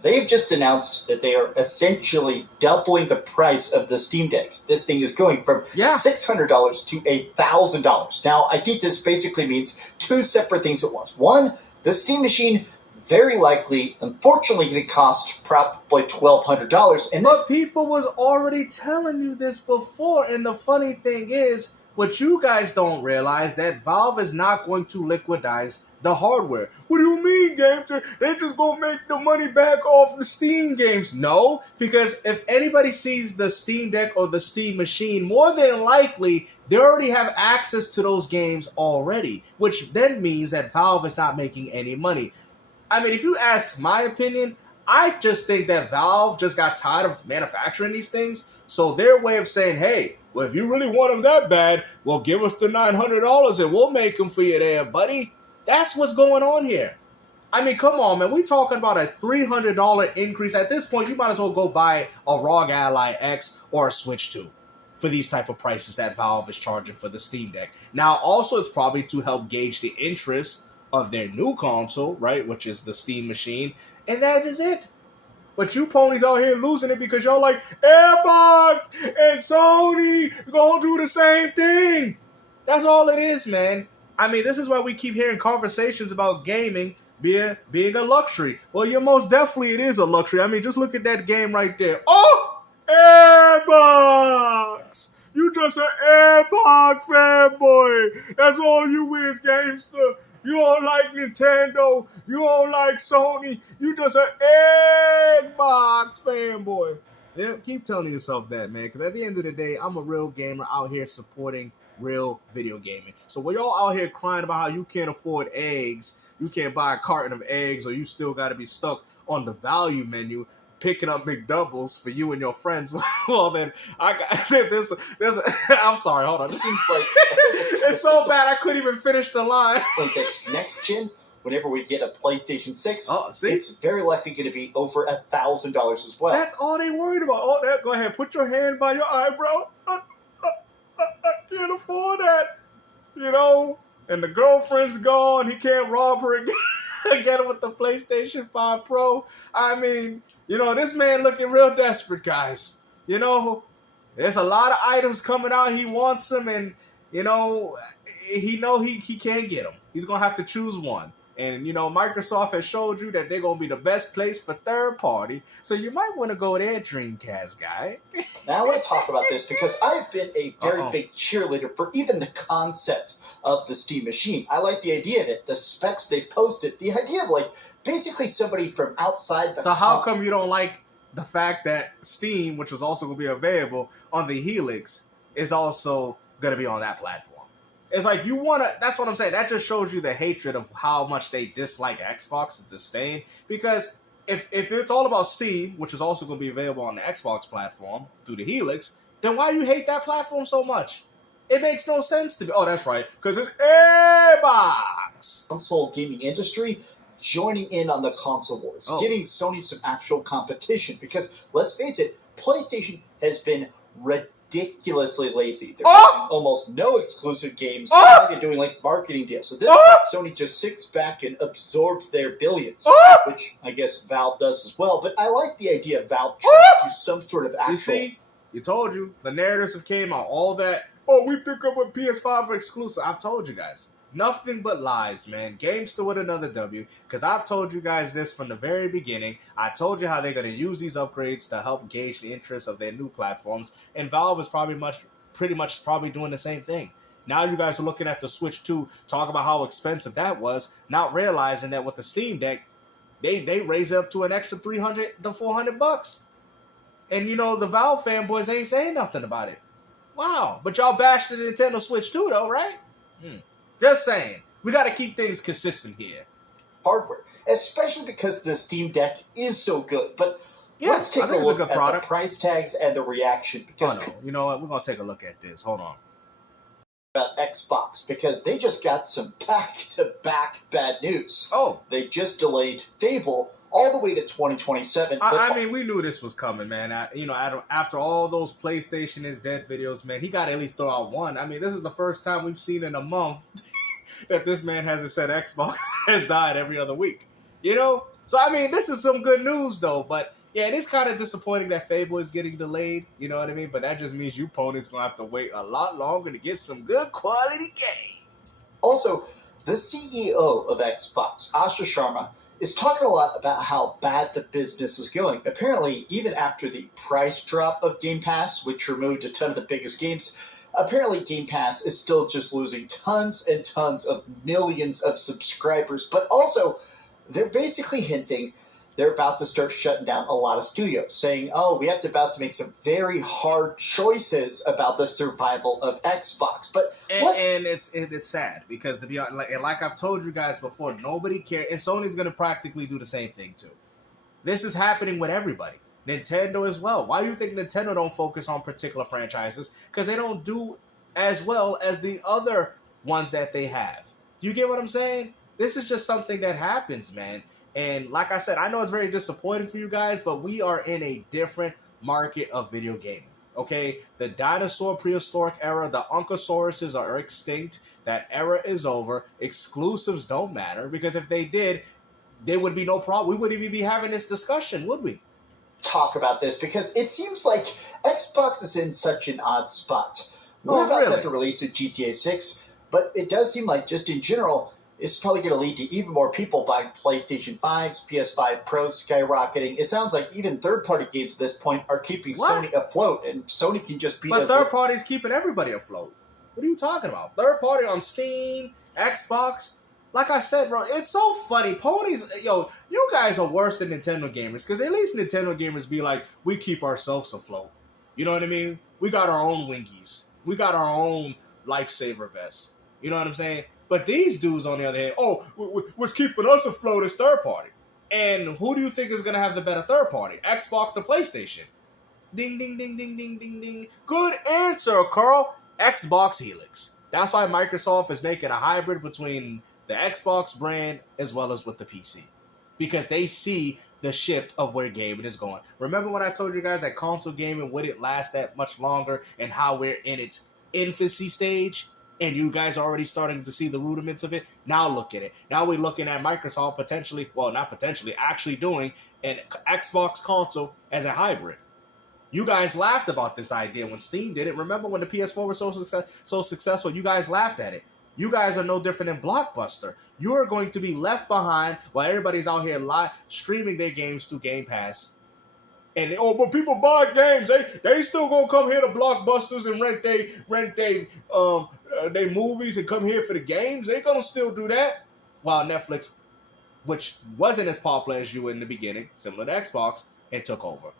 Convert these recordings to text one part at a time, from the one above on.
They've just announced that they are essentially doubling the price of the Steam Deck. This thing is going from $600 to $1,000. Now, I think this basically means two separate things at once. One, the Steam machine very likely, unfortunately, going to cost probably $1,200. But people was already telling you this before, and the funny thing is, what you guys don't realize, that Valve is not going to liquidize the hardware. What do you mean, games? They just gonna make the money back off the Steam games? No, because if anybody sees the Steam Deck or the Steam machine, more than likely, they already have access to those games already, which then means that Valve is not making any money. I mean, if you ask my opinion, I just think that Valve just got tired of manufacturing these things. So their way of saying, hey, well, if you really want them that bad, well, give us the $900 and we'll make them for you there, buddy. That's what's going on here. I mean, come on, man. We're talking about a $300 increase. At this point, you might as well go buy a ROG Ally X or a Switch 2 for these type of prices that Valve is charging for the Steam Deck. Now, also, it's probably to help gauge the interest of their new console, right, which is the Steam machine, and that is it. But you ponies out here losing it because y'all like, Xbox and Sony gonna do the same thing. That's all it is, man. I mean, this is why we keep hearing conversations about gaming being a luxury. Well, yeah, most definitely it is a luxury. I mean, just look at that game right there. Oh, Xbox! You just an Xbox fanboy. That's all you is, gamester. You don't like Nintendo. You don't like Sony. You just an Xbox fanboy. Yeah, keep telling yourself that, man, because at the end of the day, I'm a real gamer out here supporting real video gaming. So when y'all out here crying about how you can't afford eggs, you can't buy a carton of eggs, or you still got to be stuck on the value menu picking up McDoubles for you and your friends, well then, I got there's I'm sorry, hold on. It seems like it's so bad I couldn't even finish the line. Like that's next gen. Whenever we get a PlayStation 6, see? It's very likely going to be over $1,000 as well. That's all they worried about. Oh, that. Go ahead, put your hand by your eyebrow. I can't afford that, you know. And the girlfriend's gone. He can't rob her again. Get him with the PlayStation 5 Pro. I mean, you know, this man looking real desperate, guys. You know, there's a lot of items coming out. He wants them, and, you know, he can't get them. He's going to have to choose one. And, you know, Microsoft has showed you that they're going to be the best place for third party. So you might want to go there, Dreamcast guy. Now I want to talk about this because I've been a very big cheerleader for even the concept of the Steam machine. I like the idea of it, the specs they posted, the idea of, like, basically somebody from outside the... So how come you don't like the fact that Steam, which was also going to be available on the Helix, is also going to be on that platform? It's like you want to... That's what I'm saying. That just shows you the hatred of how much they dislike Xbox and disdain. Because if it's all about Steam, which is also going to be available on the Xbox platform through the Helix, then why do you hate that platform so much? It makes no sense to me. Oh, that's right. Because it's Xbox. Console gaming industry joining in on the console wars. Giving Sony some actual competition. Because, let's face it, PlayStation has been ridiculously lazy. There's almost no exclusive games. They're doing like marketing deals. So this Sony just sits back and absorbs their billions, which I guess Valve does as well. But I like the idea of Valve trying to do some sort of actual... You see, you told you. The narratives have came out. All that, oh, we pick up a PS5 for exclusive. I've told you guys. Nothing but lies, man. GameStop with another W. Because I've told you guys this from the very beginning. I told you how they're going to use these upgrades to help gauge the interest of their new platforms. And Valve is pretty much doing the same thing. Now you guys are looking at the Switch 2, talk about how expensive that was, not realizing that with the Steam Deck, they raise it up to an extra $300 to $400. And, you know, the Valve fanboys ain't saying nothing about it. Wow. But y'all bashed the Nintendo Switch 2, though, right? Just saying. We got to keep things consistent here. Hardware. Especially because the Steam Deck is so good. But let's take a look at the price tags and the reaction. Because you know what? We're going to take a look at this. Hold on. About Xbox, because they just got some back-to-back bad news. They just delayed Fable all the way to 2027. I mean, we knew this was coming, man. After all those PlayStation is dead videos, man, he got to at least throw out one. I mean, this is the first time we've seen in a month that this man hasn't said Xbox has died every other week. You know? So, I mean, this is some good news, though. But, yeah, it is kind of disappointing that Fanboys is getting delayed. You know what I mean? But that just means you ponies going to have to wait a lot longer to get some good quality games. Also, the CEO of Xbox, Asha Sharma, is talking a lot about how bad the business is going. Apparently, even after the price drop of Game Pass, which removed a ton of the biggest games, apparently Game Pass is still just losing tons and tons of millions of subscribers. But also, they're basically hinting they're about to start shutting down a lot of studios, saying, oh, we have to about to make some very hard choices about the survival of Xbox. But and it's sad because, to be honest, like I've told you guys before, nobody cares, and Sony's going to practically do the same thing too. This is happening with everybody. Nintendo as well. Why do you think Nintendo don't focus on particular franchises? Because they don't do as well as the other ones that they have. You get what I'm saying? This is just something that happens, man. And like I said, I know it's very disappointing for you guys, but we are in a different market of video gaming. Okay? The dinosaur prehistoric era, the Uncosauruses are extinct. That era is over. Exclusives don't matter, because if they did, there would be no problem. We wouldn't even be having this discussion, would we? Talk about this, because it seems like Xbox is in such an odd spot. We're about to have the release of GTA 6, but it does seem like, just in general, it's probably going to lead to even more people buying PlayStation 5s, PS5 Pros skyrocketing. It sounds like even third-party games at this point are keeping Sony afloat, and Sony can just beat us. But third party's keeping everybody afloat. What are you talking about? Third party on Steam, Xbox. Like I said, bro, it's so funny. Ponies, yo, you guys are worse than Nintendo gamers, because at least Nintendo gamers be like, we keep ourselves afloat. You know what I mean? We got our own wingies. We got our own lifesaver vests. You know what I'm saying? But these dudes, on the other hand, what's keeping us afloat is third party. And who do you think is going to have the better third party? Xbox or PlayStation? Ding, ding, ding, ding, ding, ding, ding. Good answer, Carl. Xbox Helix. That's why Microsoft is making a hybrid between the Xbox brand as well as with the PC. Because they see the shift of where gaming is going. Remember when I told you guys that console gaming wouldn't last that much longer and how we're in its infancy stage? And you guys are already starting to see the rudiments of it. Now look at it. Now we're looking at Microsoft potentially, well, not potentially, actually doing an Xbox console as a hybrid. You guys laughed about this idea when Steam did it. Remember when the PS4 was so successful? You guys laughed at it. You guys are no different than Blockbuster. You are going to be left behind while everybody's out here live streaming their games through Game Pass. And but people buy games. They still gonna come here to Blockbusters and rent they movies and come here for the games. They gonna still do that. While Netflix, which wasn't as popular as you in the beginning, similar to Xbox, it took over.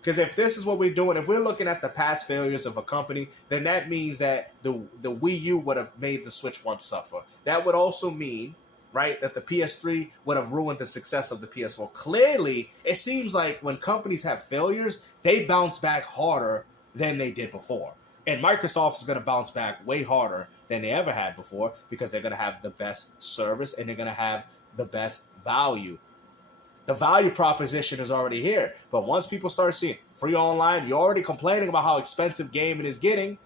Because if this is what we're doing, if we're looking at the past failures of a company, then that means that the Wii U would have made the Switch One suffer. That would also mean, right, that the PS3 would have ruined the success of the PS4. Clearly, it seems like when companies have failures, they bounce back harder than they did before. And Microsoft is going to bounce back way harder than they ever had before, because they're going to have the best service and they're going to have the best value. The value proposition is already here. But once people start seeing free online, you're already complaining about how expensive gaming is getting,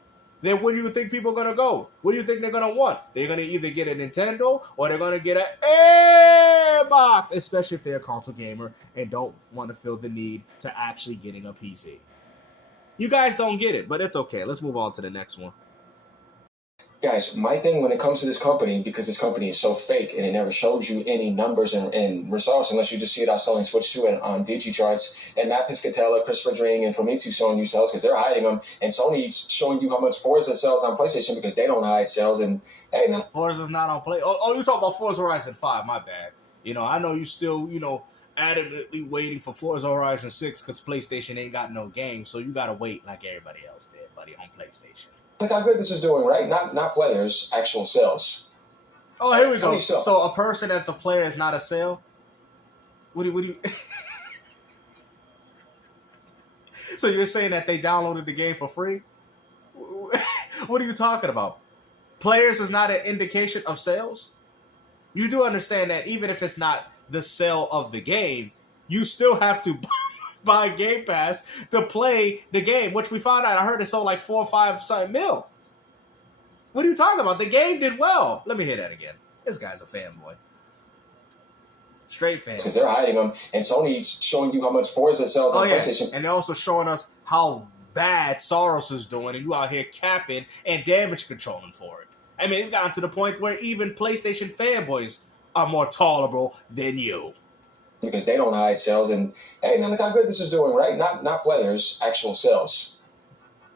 then where do you think people are going to go? What do you think they're going to want? They're going to either get a Nintendo or they're going to get an Xbox, especially if they're a console gamer and don't want to feel the need to actually getting a PC. You guys don't get it, but it's okay. Let's move on to the next one. Guys, my thing when it comes to this company, because this company is so fake and it never shows you any numbers and results unless you just see it out selling Switch 2 on VG charts, and Matt Piscatella, Christopher Dring, and Famitsu showing you sales because they're hiding them, and Sony's showing you how much Forza sells on PlayStation because they don't hide sales. And hey, man, Forza's not on Play. Oh, you talking about Forza Horizon 5? My bad. I know you still, adamantly waiting for Forza Horizon 6 because PlayStation ain't got no game, so you gotta wait like everybody else did, buddy, on PlayStation. Look how good this is doing, right? Not players, actual sales. Oh, here we go. So a person that's a player is not a sale? What do you... So you're saying that they downloaded the game for free? What are you talking about? Players is not an indication of sales? You do understand that even if it's not the sale of the game, you still have to buy Game Pass to play the game, which we found out, I heard it sold like 4 or 5 something mil. What are you talking about? The game did well. Let me hear that again. This guy's a fanboy. Straight fans. Because they're hiding them, and Sony's showing you how much Forza sells on PlayStation. And they're also showing us how bad Soros is doing, and you out here capping and damage controlling for it. I mean, it's gotten to the point where even PlayStation fanboys are more tolerable than you. Because they don't hide sales, and hey, man, look how good this is doing, right? Not players, actual sales.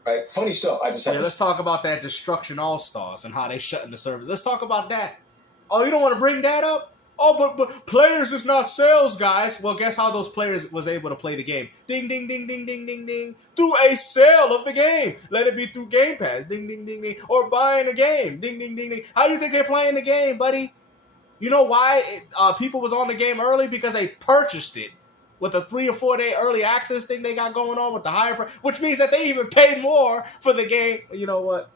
Right? Funny stuff. I just have let's talk about that Destruction All-Stars and how they shutting the servers. Let's talk about that. Oh, you don't want to bring that up? Oh, but players is not sales, guys. Well, guess how those players was able to play the game? Ding, ding, ding, ding, ding, ding, ding. Through a sale of the game. Let it be through Game Pass. Ding, ding, ding, ding. Or buying a game. Ding, ding, ding, ding. How do you think they're playing the game, buddy? You know why people was on the game early? Because they purchased it with a 3 or 4 day early access thing they got going on with the higher price, which means that they even paid more for the game. You know what?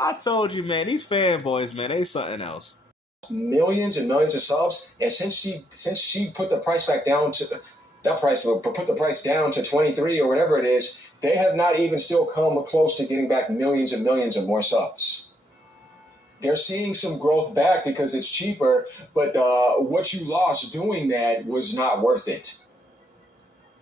I told you, man, these fanboys, man, they something else. Millions and millions of subs, and since she put the price back down to put the price down to 23 or whatever it is, they have not even still come close to getting back millions and millions of more subs. They're seeing some growth back because it's cheaper, but what you lost doing that was not worth it.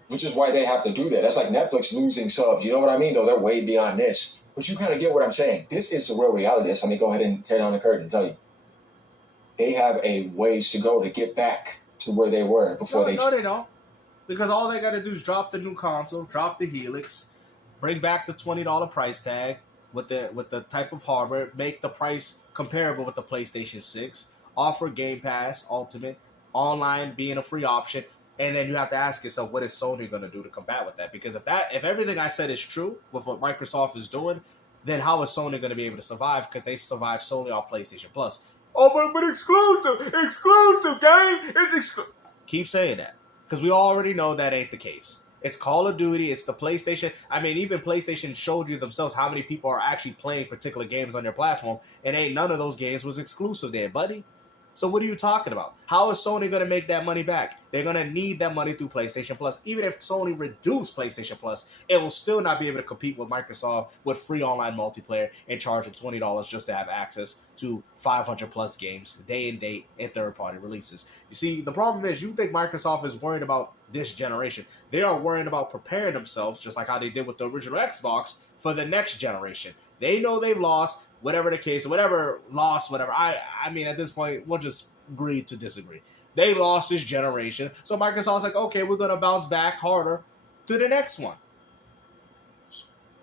Which is why they have to do that. That's like Netflix losing subs. You know what I mean? Though they're way beyond this. But you kind of get what I'm saying. This is the real reality. Let me go ahead and tear down the curtain and tell you. They have a ways to go to get back to where they were before they... No, they don't. Because all they got to do is drop the new console, drop the Helix, bring back the $20 price tag with the type of hardware, make the price comparable with the PlayStation 6, offer Game Pass Ultimate, online being a free option, and then you have to ask yourself, what is Sony going to do to combat with that? Because if everything I said is true with what Microsoft is doing, then how is Sony going to be able to survive? Because they survive solely off PlayStation Plus. Oh, but exclusive game. It's exclusive. Keep saying that, because we already know that ain't the case. It's Call of Duty. It's the PlayStation. I mean, even PlayStation showed you themselves how many people are actually playing particular games on their platform, and ain't none of those games was exclusive there, buddy. So what are you talking about? How is Sony going to make that money back? They're going to need that money through PlayStation Plus. Even if Sony reduced PlayStation Plus, it will still not be able to compete with Microsoft with free online multiplayer and charging $20 just to have access to 500 plus games day and date and third-party releases. You see, the problem is you think Microsoft is worried about this generation. They are worrying about preparing themselves, just like how they did with the original Xbox, for the next generation. They know they've lost, whatever the case, whatever loss, whatever. I mean, at this point, we'll just agree to disagree. They lost this generation. So Microsoft's like, okay, we're going to bounce back harder to the next one.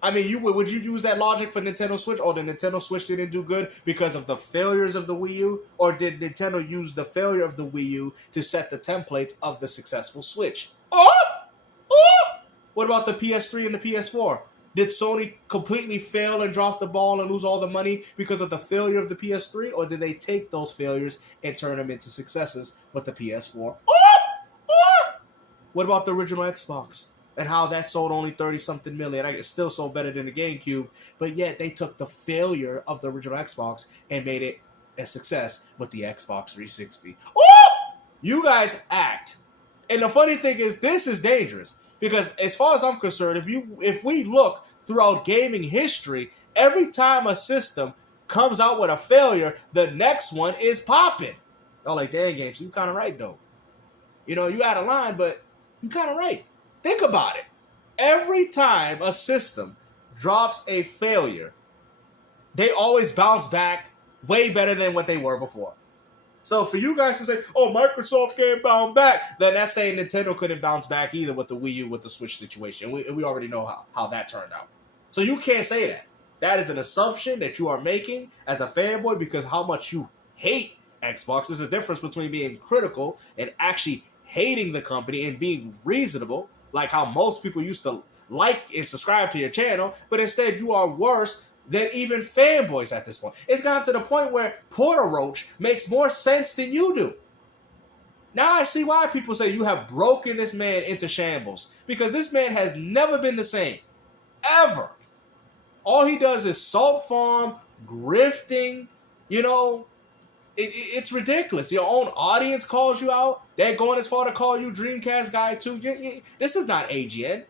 I mean, would you use that logic for Nintendo Switch? Or the Nintendo Switch didn't do good because of the failures of the Wii U? Or did Nintendo use the failure of the Wii U to set the templates of the successful Switch? What about the PS3 and the PS4? Did Sony completely fail and drop the ball and lose all the money because of the failure of the PS3? Or did they take those failures and turn them into successes with the PS4? What about the original Xbox? And how that sold only 30-something million. It still sold better than the GameCube. But yet they took the failure of the original Xbox and made it a success with the Xbox 360. You guys act. And the funny thing is, this is dangerous. Because as far as I'm concerned, if we look throughout gaming history, every time a system comes out with a failure, the next one is popping. Oh, like, dang, Games, you kind of right, though. You know, you out of line, but you kind of right. Think about it. Every time a system drops a failure, they always bounce back way better than what they were before. So for you guys to say, oh, Microsoft can't bounce back, then that's saying Nintendo couldn't bounce back either with the Wii U, with the Switch situation. We already know how that turned out. So you can't say that. That is an assumption that you are making as a fanboy because how much you hate Xbox. There's a difference between being critical and actually hating the company and being reasonable, like how most people used to like and subscribe to your channel, but instead you are worse than even fanboys at this point. It's gotten to the point where Porter Roach makes more sense than you do. Now I see why people say you have broken this man into shambles. Because this man has never been the same. Ever. All he does is salt farm, grifting, you know. It's ridiculous. Your own audience calls you out. They're going as far to call you Dreamcast guy too. This is not AGN.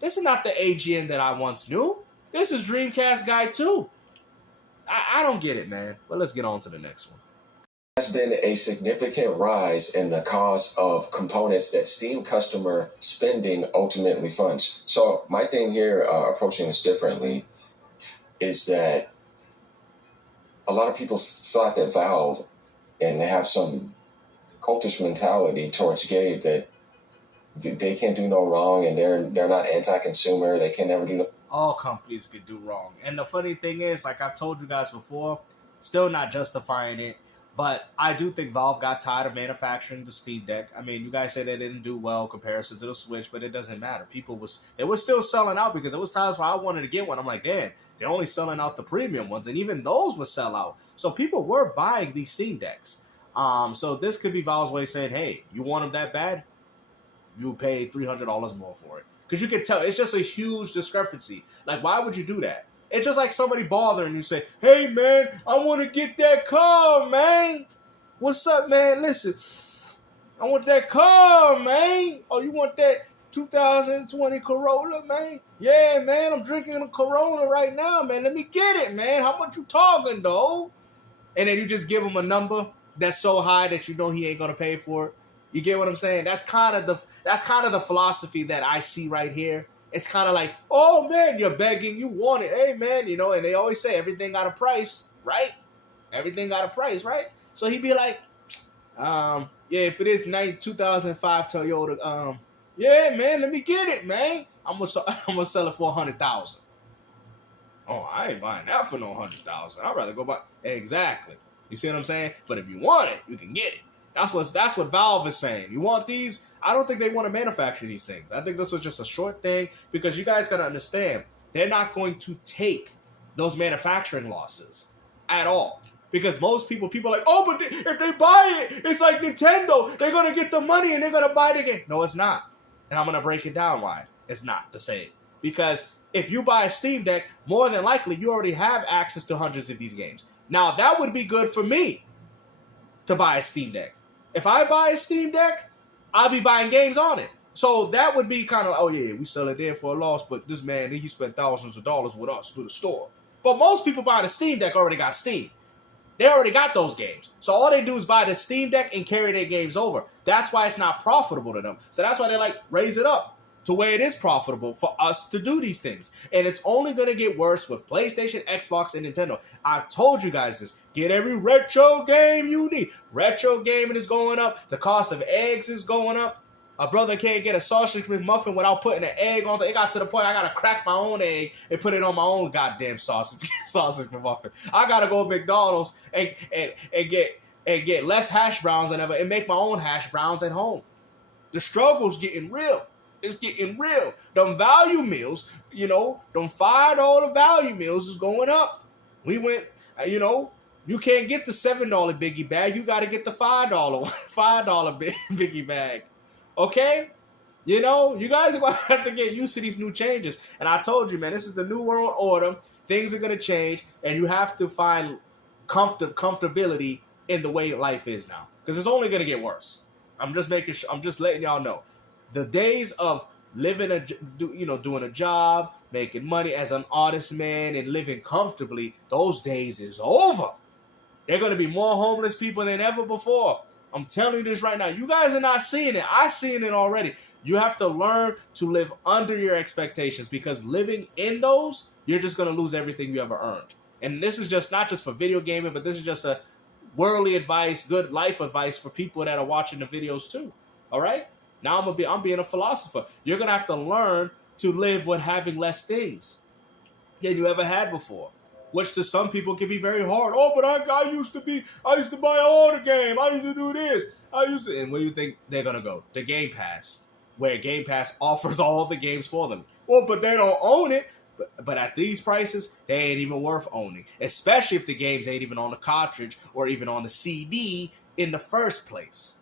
This is not the AGN that I once knew. This is Dreamcast guy too. I don't get it, man. But let's get on to the next one. has been a significant rise in the cost of components that Steam customer spending ultimately funds. So my thing here, approaching this differently, is that a lot of people thought that Valve, and they have some cultish mentality towards Gabe, that they can't do no wrong, and they're not anti-consumer. They can never do no. All companies could do wrong. And the funny thing is, like I've told you guys before, still not justifying it, but I do think Valve got tired of manufacturing the Steam Deck. I mean, you guys say they didn't do well in comparison to the Switch, but it doesn't matter. They were still selling out, because there was times where I wanted to get one. I'm like, damn, they're only selling out the premium ones, and even those would sell out. So people were buying these Steam Decks. So this could be Valve's way of saying, hey, you want them that bad? You pay $300 more for it. Because you can tell, it's just a huge discrepancy. Like, why would you do that? It's just like somebody bothering you, say, hey, man, I want to get that car, man. What's up, man? Listen, I want that car, man. Oh, you want that 2020 Corolla, man? Yeah, man, I'm drinking a Corona right now, man. Let me get it, man. How much you talking, though? And then you just give him a number that's so high that you know he ain't going to pay for it. You get what I'm saying? That's kind of the philosophy that I see right here. It's kind of like, oh man, you're begging, you want it, hey man, you know. And they always say everything got a price, right? Everything got a price, right? So he'd be like, yeah, if it is 2005 Toyota, yeah, man, let me get it, man. I'm gonna sell it for $100,000. Oh, I ain't buying that for no $100,000. I'd rather go buy exactly. You see what I'm saying? But if you want it, you can get it. That's what Valve is saying. You want these? I don't think they want to manufacture these things. I think this was just a short thing, because you guys got to understand, they're not going to take those manufacturing losses at all. Because most people are like, oh, but if they buy it, it's like Nintendo. They're going to get the money and they're going to buy the game. No, it's not. And I'm going to break it down why it's not the same. Because if you buy a Steam Deck, more than likely you already have access to hundreds of these games. Now, that would be good for me to buy a Steam Deck. If I buy a Steam Deck, I'll be buying games on it. So that would be kind of, oh yeah, we sell it there for a loss, but this man, he spent thousands of dollars with us through the store. But most people buying a Steam Deck already got Steam. They already got those games. So all they do is buy the Steam Deck and carry their games over. That's why it's not profitable to them. So that's why they like raise it up to where it is profitable for us to do these things. And it's only going to get worse with PlayStation, Xbox, and Nintendo. I've told you guys this. Get every retro game you need. Retro gaming is going up. The cost of eggs is going up. A brother can't get a sausage McMuffin without putting an egg on it. It got to the point I got to crack my own egg and put it on my own goddamn sausage McMuffin. I got to go to McDonald's and get less hash browns than ever and make my own hash browns at home. The struggle's getting real. It's getting real. Them value meals, you know, them $5 value meals is going up. We went, you know, you can't get the $7 biggie bag. You got to get the $5 biggie bag. Okay? You know, you guys are going to have to get used to these new changes. And I told you, man, this is the new world order. Things are going to change, and you have to find comfortability in the way life is now, because it's only going to get worse. I'm just letting y'all know. The days of living doing a job, making money as an artist, man, and living comfortably, those days is over. There are going to be more homeless people than ever before. I'm telling you this right now. You guys are not seeing it. I've seen it already. You have to learn to live under your expectations, because living in those, you're just going to lose everything you ever earned. And this is just not just for video gaming, but this is just a worldly advice, good life advice for people that are watching the videos too. All right? Now I'm being a philosopher. You're going to have to learn to live with having less things than you ever had before, which to some people can be very hard. Oh, but I used to buy all the game. I used to do this. And where do you think they're going to go? To Game Pass, where Game Pass offers all the games for them. Well, but they don't own it. But at these prices, they ain't even worth owning, especially if the games ain't even on the cartridge or even on the CD in the first place.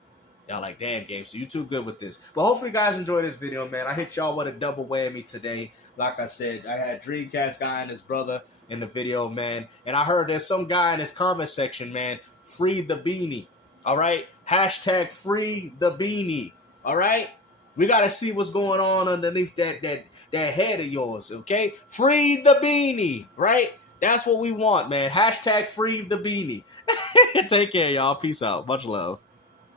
Y'all like, damn, game, so you too good with this. But hopefully you guys enjoyed this video, man. I hit y'all with a double whammy today. Like I said, I had Dreamcast guy and his brother in the video, man. And I heard there's some guy in his comment section, man, free the beanie. All right? Hashtag free the beanie. All right? We got to see what's going on underneath that head of yours, okay? Free the beanie, right? That's what we want, man. Hashtag free the beanie. Take care, y'all. Peace out. Much love.